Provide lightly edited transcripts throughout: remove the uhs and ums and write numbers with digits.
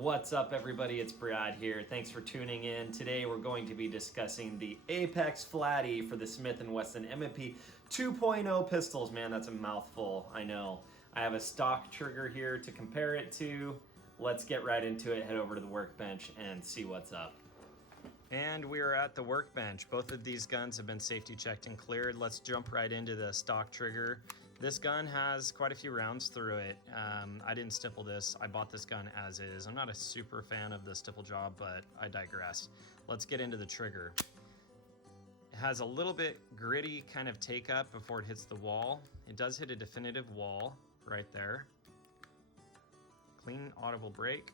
What's up, everybody? It's Brad here. Thanks for tuning in. Today we're going to be discussing the Apex Flatty for the Smith and Wesson M&P 2.0 pistols. Man, that's a mouthful, I know. I have a stock trigger here to compare it to. Let's get right into it, head over to the workbench and see what's up. And we are at the workbench. Both of these guns have been safety checked and cleared. Let's jump right into the stock trigger. This gun has quite a few rounds through it. I didn't stipple this. I bought this gun as is. I'm not a super fan of the stipple job, but I digress. Let's get into the trigger. It has a little bit gritty kind of take up before it hits the wall. It does hit a definitive wall right there. Clean audible brake.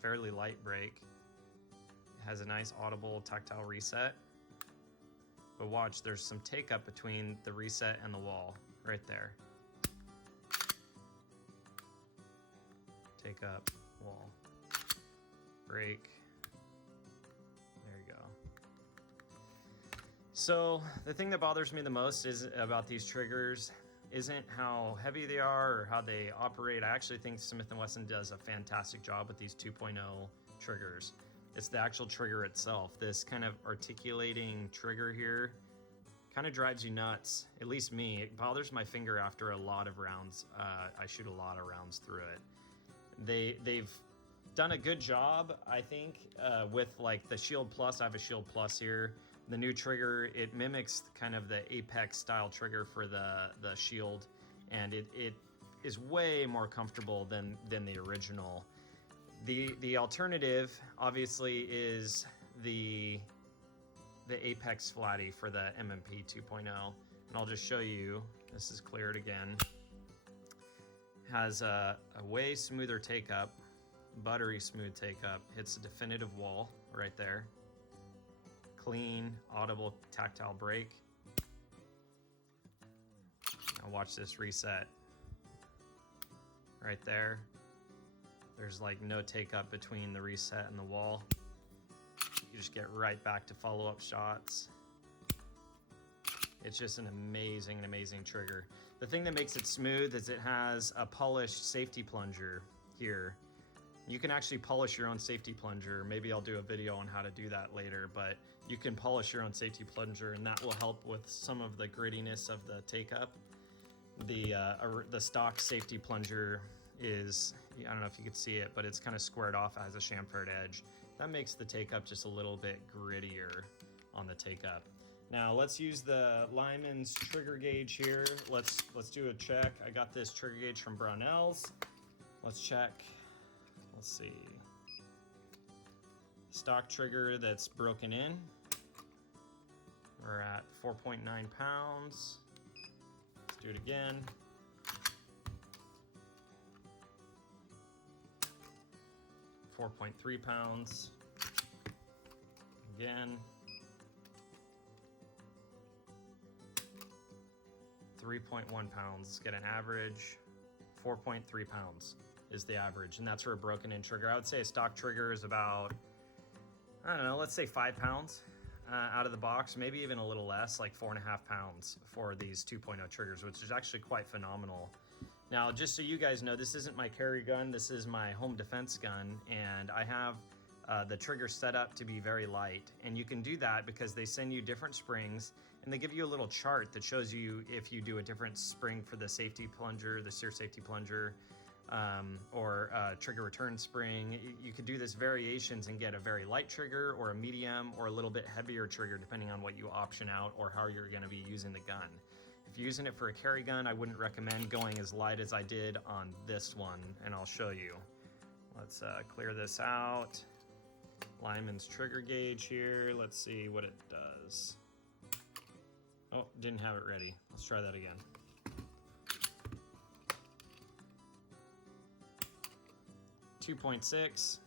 Fairly light brake. Has a nice audible tactile reset. But watch, there's some take up between the reset and the wall right there. Take up, wall, brake. There you go. So the thing that bothers me the most is about these triggers isn't how heavy they are or how they operate. I actually think Smith and Wesson does a fantastic job with these 2.0 triggers. It's the actual trigger itself. This kind of articulating trigger here kind of drives you nuts, at least me. It bothers my finger after a lot of rounds. I shoot a lot of rounds through it. They've done a good job, I think, with like the Shield Plus. I have a Shield Plus here. The new trigger, it mimics kind of the Apex style trigger for the Shield, and it is way more comfortable than the original. The alternative, obviously, is the Apex Flatty for the M&P 2.0. And I'll just show you, this is cleared again. Has a way smoother take up, buttery smooth take up, hits a definitive wall right there. Clean, audible, tactile brake. Now watch this reset right there. There's like no take up between the reset and the wall. You just get right back to follow-up shots. It's just an amazing trigger. The thing that makes it smooth is it has a polished safety plunger here. You can actually polish your own safety plunger. Maybe I'll do a video on how to do that later, but you can polish your own safety plunger and that will help with some of the grittiness of the take up. The stock safety plunger is, I don't know if you could see it, but it's kind of squared off, as a chamfered edge. That makes the take up just a little bit grittier on the take up. Now let's use the Lyman's trigger gauge here. Let's do a check. I got this trigger gauge from Brownells. Let's check. Let's see. Stock trigger that's broken in. We're at 4.9 pounds. Let's do it again. 4.3 pounds. Again. 3.1 pounds. Let's get an average. 4.3 pounds is the average, and that's for a broken in trigger. I would say a stock trigger is about, I don't know, let's say 5 pounds out of the box, maybe even a little less, like 4.5 pounds for these 2.0 triggers, which is actually quite phenomenal. Now, just so you guys know, this isn't my carry gun, this is my home defense gun, and I have the trigger set up to be very light. And you can do that because they send you different springs, and they give you a little chart that shows you if you do a different spring for the safety plunger, the sear safety plunger, or trigger return spring. You could do this variations and get a very light trigger or a medium or a little bit heavier trigger depending on what you option out or how you're going to be using the gun. If you're using it for a carry gun, I wouldn't recommend going as light as I did on this one, and I'll show you. Let's clear this out. Lyman's trigger gauge here. Let's see what it does. Oh, didn't have it ready. Let's try that again. .6.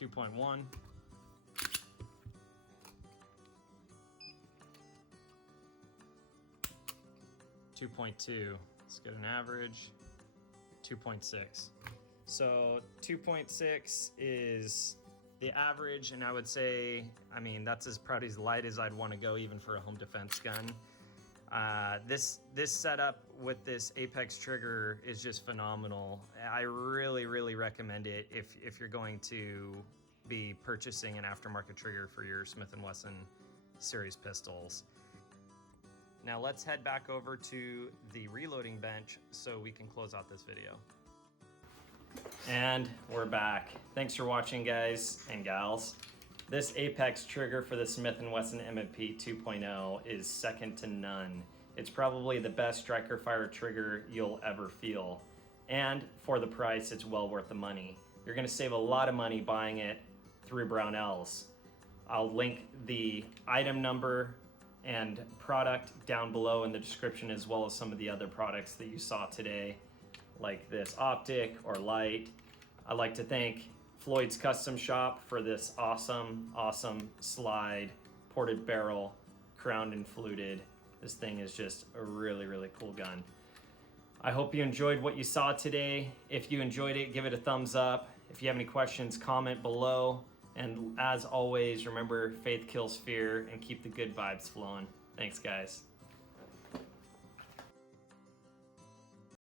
2.1. 2.2. Let's get an average. 2.6. So 2.6 is The average, and I would say, I mean, that's as probably as light as I'd want to go even for a home defense gun. This setup with this Apex trigger is just phenomenal. I really recommend it if you're going to be purchasing an aftermarket trigger for your Smith and Wesson series pistols. Now let's head back over to the reloading bench so we can close out this video. And we're back. Thanks for watching, guys and gals. This Apex trigger for the Smith and Wesson M&P 2.0 is second to none. It's probably the best striker fire trigger you'll ever feel. And for the price, it's well worth the money. You're gonna save a lot of money buying it through Brownells. I'll link the item number and product down below in the description, as well as some of the other products that you saw today, like this optic or light. I'd like to thank Floyd's Custom Shop for this awesome slide, ported barrel, crowned and fluted. This thing is just a really cool gun. I hope you enjoyed what you saw today. If you enjoyed it, give it a thumbs up. If you have any questions, comment below. And as always, remember, faith kills fear, and keep the good vibes flowing. Thanks, guys.